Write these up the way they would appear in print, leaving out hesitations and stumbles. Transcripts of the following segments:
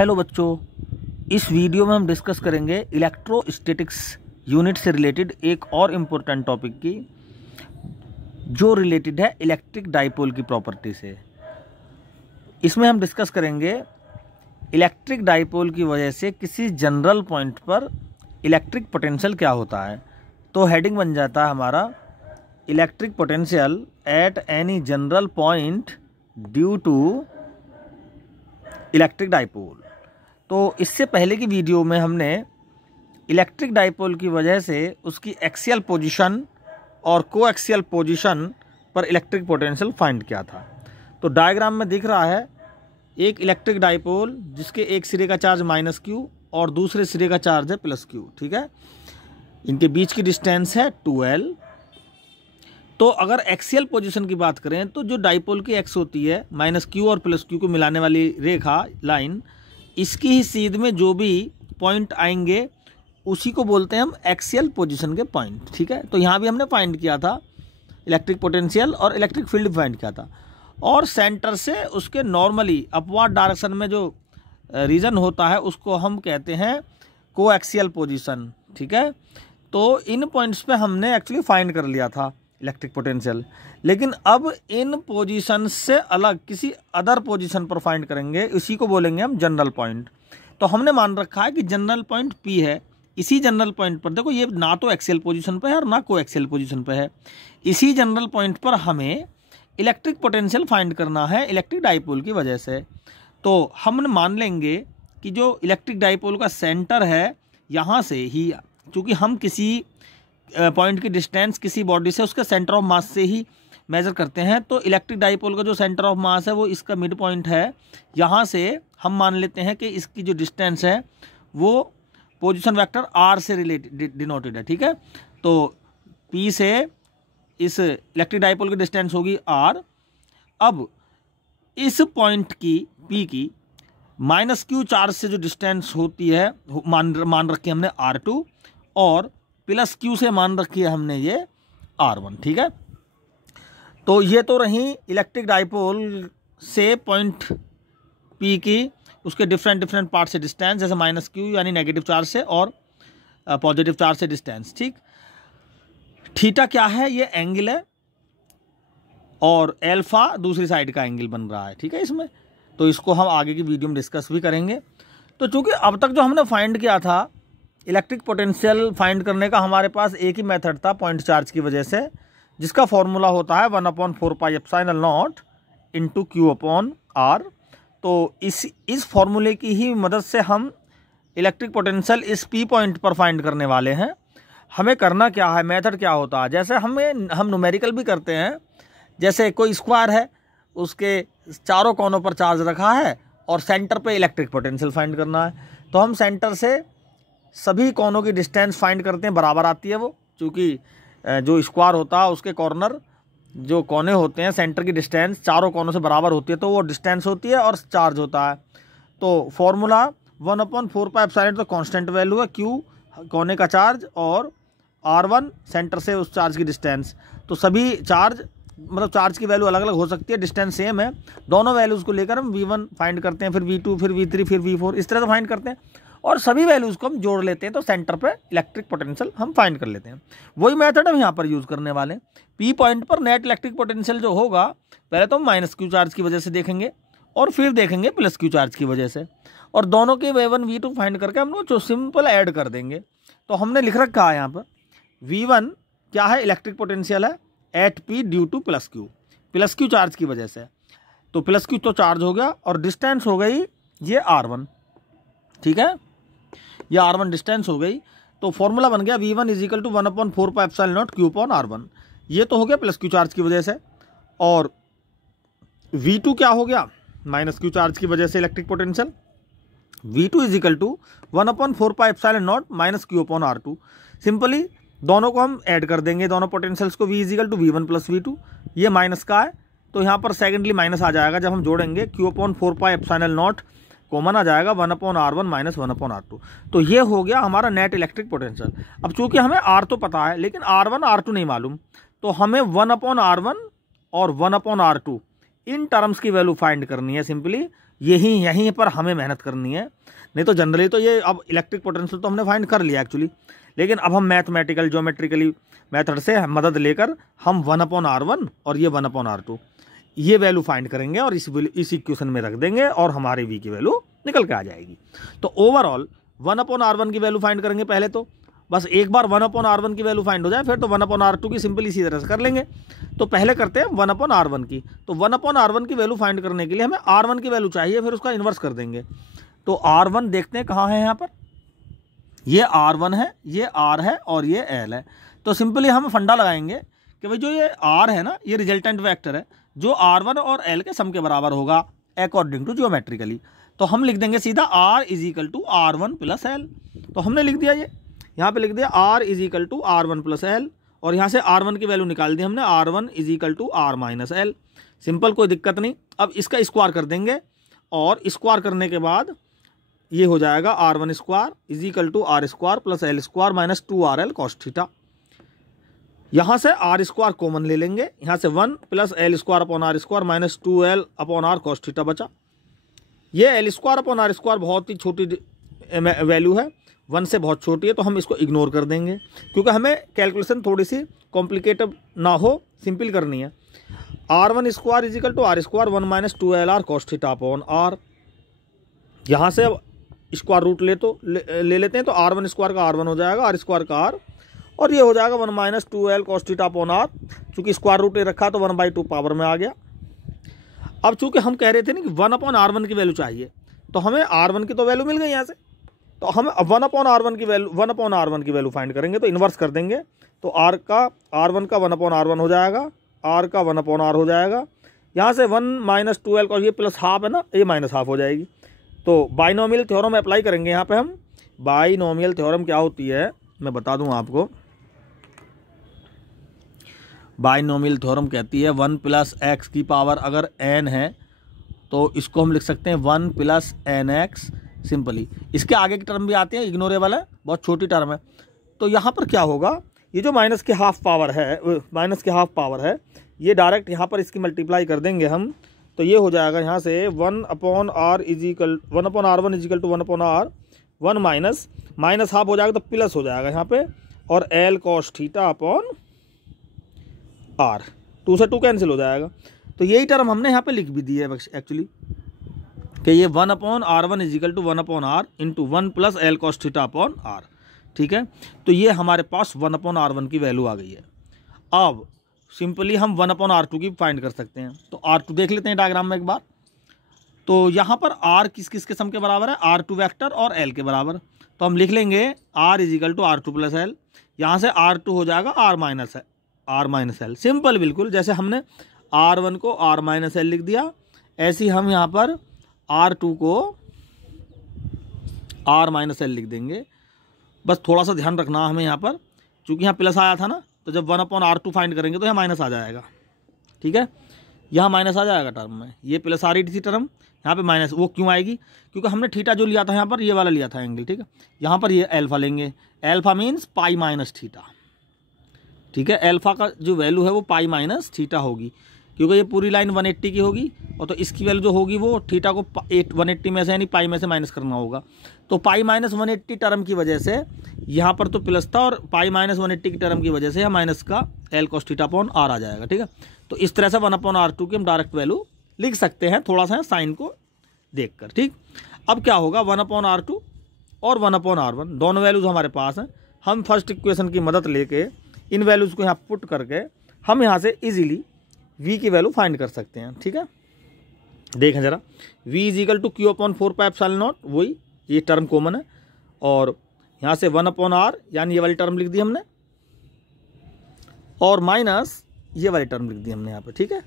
Hello बच्चों, इस video में हम डिस्कस करेंगे इलेक्ट्रोस्टैटिक्स यूनिट से रिलेटेड एक और इम्पोर्टेंट टॉपिक की, जो रिलेटेड है इलेक्ट्रिक डाइपोल की प्रॉपर्टी से। इसमें हम डिस्कस करेंगे इलेक्ट्रिक डाइपोल की वजह से किसी जनरल पॉइंट पर इलेक्ट्रिक पोटेंशियल क्या होता है। तो हेडिंग बन जाता है हमारा electric potential at any general point due to electric dipole. तो इससे पहले की वीडियो में हमने इलेक्ट्रिक डाइपोल की वजह से उसकी एक्सियल पोजीशन और कोएक्सियल पोजीशन पर इलेक्ट्रिक पोटेंशियल फाइंड किया था। तो डायग्राम में दिख रहा है एक इलेक्ट्रिक डाइपोल जिसके एक सिरे का चार्ज -q और दूसरे सिरे का चार्ज है +q। ठीक है, इनके बीच की डिस्टेंस है 2l। तो अगर एक्सियल पोजीशन की बात करें तो जो डाइपोल की एक्स होती है -q और +q को मिलाने वाली रेखा लाइन, इसकी ही सीध में जो भी पॉइंट आएंगे उसी को बोलते हैं हम एक्सियल पोजीशन के पॉइंट। ठीक है, तो यहाँ भी हमने फाइंड किया था इलेक्ट्रिक पोटेंशियल और इलेक्ट्रिक फील्ड फाइंड किया था, और सेंटर से उसके नॉर्मली अपवर्ड डायरेक्शन में जो रीजन होता है उसको हम कहते हैं कोएक्सियल पोजीशन। ठीक है, तो इन पॉइंट्स पे हमने एक्चुअली फाइंड कर लिया था इलेक्ट्रिक पोटेंशियल, लेकिन अब इन पोजीशन से अलग किसी अदर पोजीशन पर फाइंड करेंगे, इसी को बोलेंगे हम जनरल पॉइंट। तो हमने मान रखा है कि जनरल पॉइंट P है। इसी जनरल पॉइंट पर देखो, ये ना तो एक्सियल पोजीशन पर है और ना कोएक्सियल पोजीशन पर है। इसी जनरल पॉइंट पर हमें इलेक्ट्रिक पोटेंशियल फाइंड करना है इलेक्ट्रिक डाइपोल की वजह से। तो हम मान लेंगे कि जो इलेक्ट्रिक डाइपोल का सेंटर है, यहाँ से ही, चूँकि हम किसी पॉइंट की डिस्टेंस किसी बॉडी से उसके सेंटर ऑफ मास से ही मेजर करते हैं, तो इलेक्ट्रिक डाइपोल का जो सेंटर ऑफ मास है वो इसका मिड पॉइंट है। यहाँ से हम मान लेते हैं कि इसकी जो डिस्टेंस है वो पोजीशन वेक्टर r से रिलेटेड डिनोटेड है। ठीक है, तो P से इस इलेक्ट्रिक डाइपोल की डिस्टेंस होगी r। अब इस पॉइंट की P की -q चार्ज से जो डिस्टेंस होती है मान रखी है हमने r2, और +q से मान रखी है हमने ये r1। ठीक है, तो ये तो रही इलेक्ट्रिक डाइपोल से पॉइंट P की उसके डिफरेंट पार्ट से डिस्टेंस, जैसे -q यानी नेगेटिव चार्ज से और पॉजिटिव चार्ज से डिस्टेंस। ठीक, थीटा क्या है, ये एंगल है, और एल्फा दूसरी साइड का एंगल बन रहा है। ठीक है, इसमें तो इसको हम आगे की वीडियो में डिस्कस भी करेंगे। तो चूंकि अब तक जो हमने फाइंड किया था इलेक्ट्रिक पोटेंशियल फाइंड करने का, हमारे पास एक ही मेथड था पॉइंट चार्ज की वजह से, जिसका फॉर्मूला होता है 1/4πε0 × q/r। तो इस फॉर्मूले की ही मदद से हम इलेक्ट्रिक पोटेंशियल इस P पॉइंट पर फाइंड करने वाले हैं। हमें करना क्या है, मेथड क्या होता है, जैसे हम न्यूमेरिकल भी करते हैं। जैसे कोई स्क्वायर है, उसके चारों कोनों पर चार्ज रखा है और सेंटर पे इलेक्ट्रिक पोटेंशियल फाइंड करना है, तो हम सेंटर से सभी कोनों की डिस्टेंस फाइंड करते हैं, बराबर आती है वो। चूँकि जो स्क्वायर होता है उसके कॉर्नर जो कोने होते हैं, सेंटर की डिस्टेंस चारों कोनों से बराबर होती है, तो वो डिस्टेंस होती है और चार्ज होता है। तो फॉर्मूला 1/4πε तो कांस्टेंट वैल्यू है, q कोने का चार्ज और r1 सेंटर से उस चार्ज की डिस्टेंस। तो सभी चार्ज मतलब चार्ज की वैल्यू अलग अलग हो सकती है, डिस्टेंस सेम है, दोनों वैल्यूज़ को लेकर हम v1 फाइंड करते हैं, फिर v2, फिर v3, फिर v4, इस तरह से फाइंड करते हैं, और सभी वैल्यूज़ को हम जोड़ लेते हैं, तो सेंटर पे इलेक्ट्रिक पोटेंशियल हम फाइंड कर लेते हैं। वही मेथड हम यहाँ पर यूज़ करने वाले हैं। P पॉइंट पर नेट इलेक्ट्रिक पोटेंशियल जो होगा, पहले तो हम -q चार्ज की वजह से देखेंगे और फिर देखेंगे +q चार्ज की वजह से, और दोनों के v1 v2 फाइंड करके हम लोग जो सिंपल ऐड कर देंगे। तो हमने लिख रखा है यहाँ पर v1 क्या है, इलेक्ट्रिक पोटेंशियल है at P due to +q charge की वजह से। तो +q तो चार्ज हो गया और डिस्टेंस हो गई ये r1। ठीक है, ये r1 डिस्टेंस हो गई। तो फॉर्मूला बन गया v1 = 1/4πε0 q/r1। ये तो हो गया +q चार्ज की वजह से, और v2 क्या हो गया, -q चार्ज की वजह से electric potential. v2 = 1/4πε0 -q/r2। Simply दोनों को हम ऐड कर देंगे, दोनों पोटेंशियल्स को, v = v1 + v2। ये माइनस का है तो यहाँ पर सेकेंडली माइनस आ जाएगा, जब हम जोड़ेंगे q/4πε0 कॉमन आ जाएगा 1/r1 - 1/r2। तो ये हो गया हमारा नेट इलेक्ट्रिक पोटेंशियल। अब चूंकि हमें r तो पता है लेकिन r1 r2 नहीं मालूम, तो हमें 1/r1 और 1/r2 इन टर्म्स की वैल्यू फाइंड करनी है सिंपली। यहीं पर हमें मेहनत करनी है। नहीं तो जनरली तो ये अब इलेक्ट्रिक पोटेंशियल तो हमने फाइंड कर लिया एक्चुअली, लेकिन अब हम मैथमेटिकल ज्योमेट्रिकली मेथड से मदद लेकर हम 1/r1 और ये 1/r2 ये वैल्यू फाइंड करेंगे और इस इक्वेशन में रख देंगे और हमारे v की वैल्यू निकल के आ जाएगी। तो ओवरऑल 1/r1 की वैल्यू फाइंड करेंगे पहले, तो बस एक बार 1/r1 की वैल्यू फाइंड हो जाए फिर तो 1/r2 की सिंपल इसी तरह से कर लेंगे। तो पहले करते हैं 1/r1 की। तो 1/r1 की वैल्यू फाइंड करने के लिए हमें r1 की वैल्यू चाहिए, फिर उसका इन्वर्स कर देंगे। तो r1 देखते हैं कहाँ है, यहाँ पर ये r1 है, ये r है और ये l है। तो सिंपली हम फंडा लगाएंगे कि भाई जो ये r है ना, ये रिजल्टेंट वेक्टर है जो r1 और l के सम के बराबर होगा अकॉर्डिंग टू ज्योमेट्रिकली। तो हम लिख देंगे सीधा r = r1 + l। तो हमने लिख दिया, ये यहाँ पे लिख दिया r = r1 + l, और यहाँ से r1 की वैल्यू निकाल दी हमने, r1 = r - l। सिंपल, कोई दिक्कत नहीं। अब इसका स्क्वायर कर देंगे और स्क्वायर करने के बाद ये हो जाएगा r1² = r² + l² - 2rl cos theta. यहाँ से r² कॉमन ले लेंगे, यहाँ से 1 + l² - 2l/r cos थीटा बचा। ये l² बहुत ही छोटी वैल्यू है, 1 से बहुत छोटी है, तो हम इसको इग्नोर कर देंगे क्योंकि हमें कैलकुलेशन थोड़ी सी कॉम्प्लिकेटेड ना हो, सिंपल करनी है। r1² = r² 1 - 2lr cos थीटा/r। यहाँ से स्क्वायर रूट ले लेते हैं, तो r1² का r1 हो जाएगा, r² का r, और ये हो जाएगा 1 - 2l cos थीटा/r। चूंकि स्क्वायर रूट ले रखा तो 1/2 पावर में आ गया। अब चूंकि हम कह रहे थे ना कि 1/r1 की वैल्यू चाहिए, तो हमें r1 की तो वैल्यू मिल गई यहाँ से, तो हम 1/r1 की वैल्यू फाइंड करेंगे, तो इन्वर्स कर देंगे। तो r1 का 1/r1 हो जाएगा, r का 1/r हो जाएगा। यहाँ से 1 - 2l और ये +½ है ना, ये -½ हो जाएगी। तो बाइनोमियल थ्योरम अप्लाई करेंगे यहाँ पे हम। बाइनोमियल थ्योरम क्या होती है मैं बता दूँ आपको। बाइनोमियल थ्योरम कहती है 1 + x की पावर अगर n है तो इसको हम लिख सकते हैं 1 + nx सिंपली। इसके आगे की टर्म भी आती है, इग्नोरेबल है, बहुत छोटी टर्म है। तो यहाँ पर क्या होगा, ये जो माइनस के हाफ पावर है, ये डायरेक्ट यहाँ पर इसकी मल्टीप्लाई कर देंगे हम, तो ये हो जाएगा यहाँ से 1/r1 = 1/r, 1 माइनस हाफ हो जाएगा तो प्लस हो जाएगा यहाँ पे, और l cos थीटा/r, 2 से 2 कैंसिल हो जाएगा। तो यही टर्म हमने यहाँ पे लिख भी दी है एक्चुअली कि ये 1/r1 = 1/r × 1 + l cos थीटा/r। ठीक है, तो ये हमारे पास 1/r1 की वैल्यू आ गई है। अब सिंपली हम 1/r2 की फाइंड कर सकते हैं। तो r2 देख लेते हैं डायग्राम में एक बार। तो यहाँ पर r किस किस के सम के बराबर है, r2 वेक्टर और l के बराबर। तो हम लिख लेंगे r = r2 + l। यहाँ से r2 हो जाएगा r - l, सिंपल बिल्कुल। जैसे हमने r1 को r - l लिख दिया, ऐसे ही हम यहाँ पर r2 को r - l लिख देंगे। बस थोड़ा सा ध्यान रखना हमें यहाँ पर, चूँकि यहाँ प्लस आया था ना, तो जब 1/r2 फाइंड करेंगे तो यहाँ माइनस आ जाएगा। ठीक है, यहाँ माइनस आ जाएगा टर्म में, ये प्लस आ रही थी टर्म, यहाँ पे माइनस। वो क्यों आएगी, क्योंकि हमने थीटा जो लिया था यहाँ पर, ये वाला लिया था एंगल। ठीक है, यहाँ पर ये अल्फा लेंगे, alpha means pi minus theta. ठीक है, अल्फा का जो वैल्यू है वो पाई माइनस थीटा होगी, क्योंकि ये पूरी लाइन 180 की होगी, और तो इसकी वैल्यू जो होगी वो थीटा को 180 में से यानी पाई में से माइनस करना होगा। तो पाई माइनस 180 टर्म की वजह से यहाँ पर तो प्लस था, और पाई माइनस 180 की टर्म की वजह से यहाँ माइनस का l cos थीटा/r आ जाएगा। ठीक है, तो इस तरह से 1/r2 की हम डायरेक्ट वैल्यू लिख सकते हैं, थोड़ा सा साइन को देखकर। ठीक, अब क्या होगा, 1/r2 और 1/r1 दोनों वैल्यूज हमारे पास हैं। हम फर्स्ट इक्वेशन की मदद लेके इन वैल्यूज़ को यहाँ पुट करके हम यहाँ से इजीली v की वैल्यू फाइंड कर सकते हैं। ठीक है, देखें ज़रा, v = q/4πε0, वही ये टर्म कॉमन है, और यहाँ से 1/r यानी ये वाली टर्म लिख दी हमने, और माइनस ये वाली टर्म लिख दी हमने यहाँ पे। ठीक है,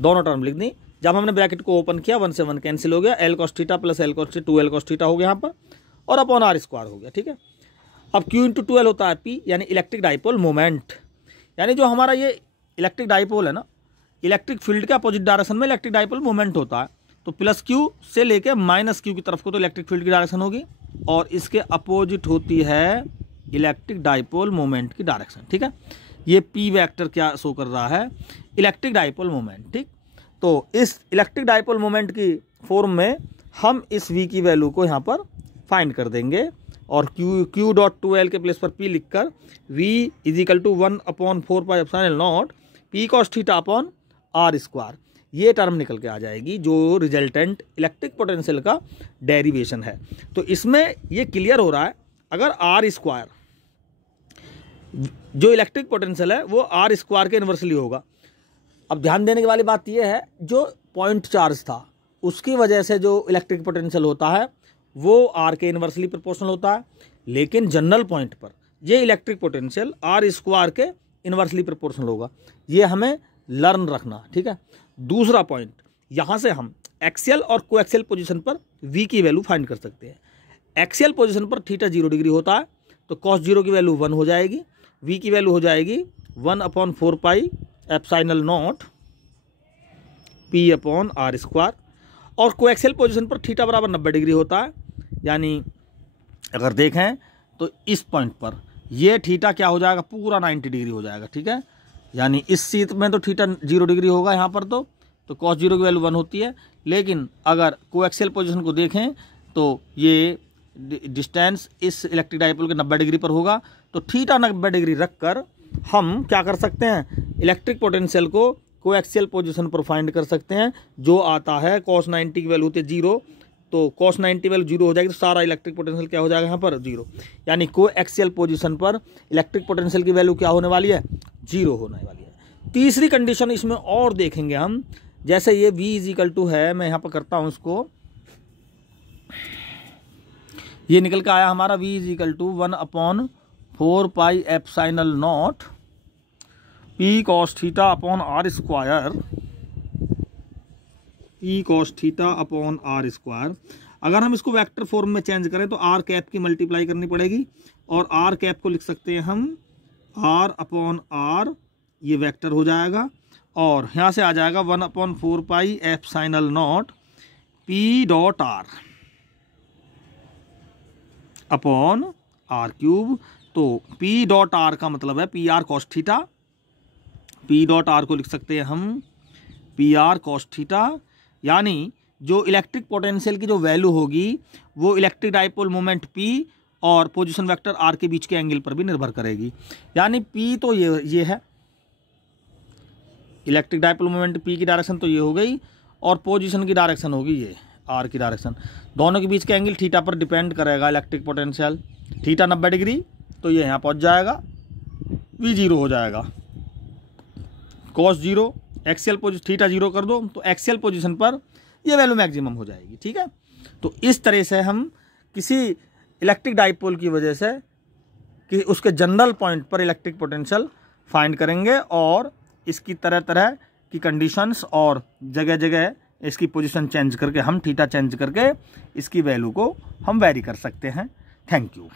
दोनों टर्म लिख दी। जब हमने ब्रैकेट को ओपन किया 1 से 1 कैंसिल हो गया, l cos theta + l cos 2l cos theta हो गया यहाँ पर, और r² हो गया। ठीक है, अब q × 2l होता है p, यानी इलेक्ट्रिक डाइपोल मोमेंट, यानी जो हमारा ये इलेक्ट्रिक डाइपोल है ना, इलेक्ट्रिक फील्ड के अपोजिट डायरेक्शन में इलेक्ट्रिक डाइपोल मोमेंट होता है। तो +q से लेके -q की तरफ को तो इलेक्ट्रिक फील्ड की डायरेक्शन होगी, और इसके अपोजिट होती है इलेक्ट्रिक डाइपोल मोमेंट की डायरेक्शन। ठीक है, ये p वेक्टर क्या शो कर रहा है, इलेक्ट्रिक डाइपोल मोमेंट। ठीक, तो इस इलेक्ट्रिक डाइपोल मोमेंट की फॉर्म में हम इस v की वैल्यू को यहाँ पर फाइंड कर देंगे और q डॉट 2l के प्लेस पर p लिखकर v is equal to 1/4 pi epsilon naught p cos theta upon r square, ये टर्म निकल के आ जाएगी जो रिजल्टेंट इलेक्ट्रिक पोटेंशियल का डेरिवेशन है। तो इसमें ये क्लियर हो रहा है, अगर r स्क्वायर जो इलेक्ट्रिक पोटेंशियल है वो r स्क्वायर के इन्वर्सली होगा। अब ध्यान देने की वाली बात यह है, जो पॉइंट चार्ज था उसकी वजह से जो इलेक्ट्रिक पोटेंशियल होता है वो r के इन्वर्सली प्रोपोर्शनल होता है, लेकिन जनरल पॉइंट पर ये इलेक्ट्रिक पोटेंशियल r स्क्वायर के इन्वर्सली प्रोपोर्शनल होगा। ये हमें लर्न रखना, ठीक है। दूसरा पॉइंट, यहाँ से हम एक्सियल और कोएक्सियल पोजीशन पर v की वैल्यू फाइंड कर सकते हैं। एक्सियल पोजीशन पर थीटा 0 डिग्री होता है तो cos 0 की वैल्यू 1 हो जाएगी, v की वैल्यू हो जाएगी 1/4 pi epsilon naught p upon r square. और कोएक्सियल पोजीशन पर थीटा बराबर 90 डिग्री होता है, यानी अगर देखें तो इस पॉइंट पर ये थीटा क्या हो जाएगा, पूरा 90 डिग्री हो जाएगा, ठीक है। यानी इस सीट में तो थीटा 0 डिग्री होगा यहाँ पर, तो cos 0 की वैल्यू 1 होती है। लेकिन अगर कोएक्सियल पोजीशन को देखें तो ये डिस्टेंस इस इलेक्ट्रिक डाइपोल के 90 डिग्री पर होगा, तो थीटा 90 डिग्री रखकर हम क्या कर सकते हैं, इलेक्ट्रिक पोटेंशियल को कोएक्सियल पोजीशन पर फाइंड कर सकते हैं। जो आता है cos 90 की वैल्यू होती है 0, तो cos 90 वैल्यू 0 हो जाएगी तो सारा इलेक्ट्रिक पोटेंशियल क्या हो जाएगा यहाँ पर 0, यानी कोएक्सियल पोजीशन पर इलेक्ट्रिक पोटेंशियल की वैल्यू क्या होने वाली है, 0 होने वाली है। तीसरी कंडीशन इसमें और देखेंगे हम, जैसे ये v इज इक्वल टू है, मैं यहाँ पर करता हूँ इसको, ये निकल के आया हमारा v is equal to 1/4 pi epsilon naught p cos theta upon r square, p cos theta upon r square. अगर हम इसको वेक्टर फॉर्म में चेंज करें तो r कैप की मल्टीप्लाई करनी पड़ेगी और r कैप को लिख सकते हैं हम r अपॉन r, ये वेक्टर हो जाएगा और यहाँ से आ जाएगा 1/4 pi epsilon naught p dot r upon r cube. तो p डॉट r का मतलब है P R cos theta, p dot r को लिख सकते हैं हम पी आर cos थीटा, यानी जो इलेक्ट्रिक पोटेंशियल की जो वैल्यू होगी वो इलेक्ट्रिक डाइपोल मोमेंट p और पोजीशन वेक्टर r के बीच के एंगल पर भी निर्भर करेगी। यानी p तो ये है, इलेक्ट्रिक डाइपोल मोमेंट p की डायरेक्शन तो ये हो गई और पोजीशन की डायरेक्शन होगी ये r की डायरेक्शन। दोनों के बीच के एंगल थीटा पर डिपेंड करेगा इलेक्ट्रिक पोटेंशियल। थीटा 90 डिग्री तो ये यहाँ पहुँच जाएगा, v 0 हो जाएगा, cos 0 एक्सियल पोजीशन थीटा 0 कर दो तो एक्सियल पोजीशन पर ये वैल्यू मैक्सिमम हो जाएगी, ठीक है। तो इस तरह से हम किसी इलेक्ट्रिक डाइपोल की वजह से कि उसके जनरल पॉइंट पर इलेक्ट्रिक पोटेंशियल फाइंड करेंगे और इसकी तरह तरह की कंडीशंस और जगह जगह इसकी पोजीशन चेंज करके हम थीटा चेंज करके इसकी वैल्यू को हम वेरी कर सकते हैं। Thank you.